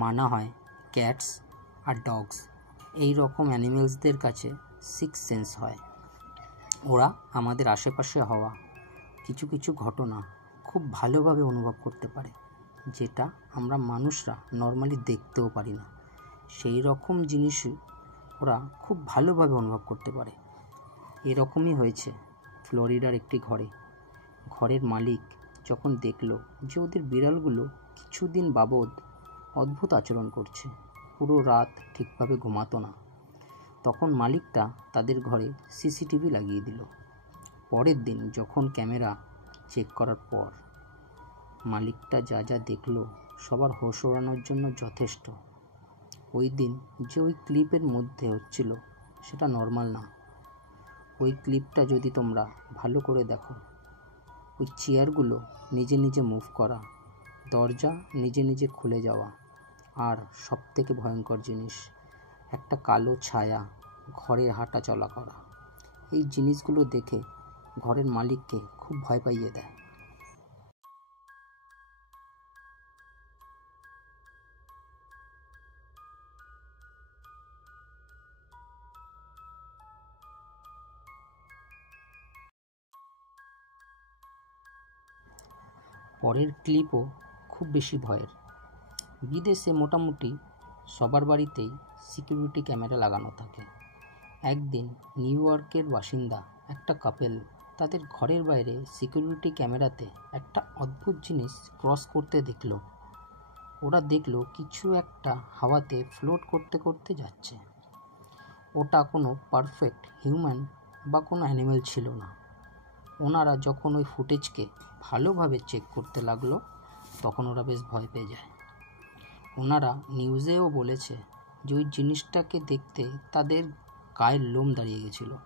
মানা হয় ক্যাটস আর ডগস এই রকম অ্যানিমেলসদের কাছে সিক্স সেন্স হয়। ওরা আমাদের আশেপাশে হওয়া কিছু কিছু ঘটনা খুব ভালোভাবে অনুভব করতে পারে, যেটা আমরা মানুষরা নর্মালি দেখতেও পারি না। সেই রকম জিনিসই ওরা খুব ভালোভাবে অনুভব করতে পারে। এরকমই হয়েছে ফ্লোরিডার একটি ঘরের মালিক যখন দেখলো যে ওদের বিড়ালগুলো কিছুদিন বাবদ অদ্ভুত আচরণ করছে, পুরো রাত ঠিকভাবে ঘুমাতো না, তখন মালিকটা তাদের ঘরে সিসিটিভি লাগিয়ে দিল। পরের দিন যখন ক্যামেরা চেক করার পর মালিকটা যা যা দেখলো সবার হোশ ওড়ানোর জন্য যথেষ্ট। ওই দিন যে ওই ক্লিপের মধ্যে হচ্ছিল সেটা নর্মাল না। ওই ক্লিপটা যদি তোমরা ভালো করে দেখো, ওই চেয়ারগুলো নিজে নিজে মুভ করা, দরজা নিজে নিজে খুলে যাওয়া, আর সবথেকে ভয়ঙ্কর জিনিস একটা কালো ছায়া ঘরে হাঁটা চলা করা, এই জিনিসগুলো দেখে ঘরের মালিককে খুব ভয় পাইয়ে দেয়। পরের ক্লিপও খুব বেশি ভয়ের। বিদেশে মোটামুটি সবার বাড়িতেই সিকিউরিটি ক্যামেরা লাগানো থাকে। একদিন নিউ ইয়র্কের বাসিন্দা একটা কাপেল তাদের ঘরের বাইরে সিকিউরিটি ক্যামেরাতে একটা অদ্ভুত জিনিস ক্রস করতে দেখলো। ওরা দেখলো কিছু একটা হাওয়াতে ফ্লোট করতে করতে যাচ্ছে। ওটা কোনো পারফেক্ট হিউম্যান বা কোনো অ্যানিমেল ছিল না। ওনারা যখন ওই ফুটেজকে ভালোভাবে চেক করতে লাগলো তখন ওরা বেশ ভয় পেয়ে যায়। ওনারা নিউজেও বলেছে যে ওই জিনিসটাকে দেখতে তাদের গায়ের লোম দাঁড়িয়ে গেছিলো।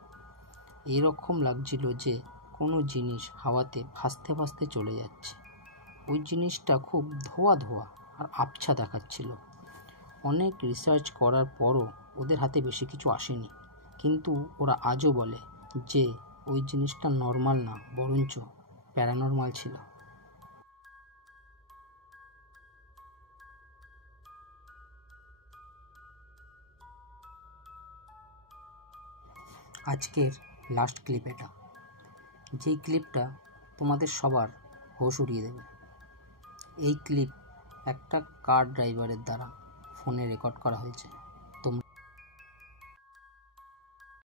এরকম লাগছিল যে কোনো জিনিস হাওয়াতে ভাসতে ভাসতে চলে যাচ্ছে। ওই জিনিসটা খুব ধোয়া ধোয়া আর আবছা দেখাচ্ছিল। অনেক রিসার্চ করার পরও ওদের হাতে বেশি কিছু আসেনি, কিন্তু ওরা আজও বলে যে ওই জিনিসটা নর্মাল না, বরঞ্চ প্যারানর্মাল ছিল। আজকের লাস্ট ক্লিপ এটা, যেই ক্লিপটা তোমাদের সবার হোশ উড়িয়ে দেবে। এই ক্লিপ একটা কার ড্রাইভারের দ্বারা ফোনে রেকর্ড করা হয়েছে।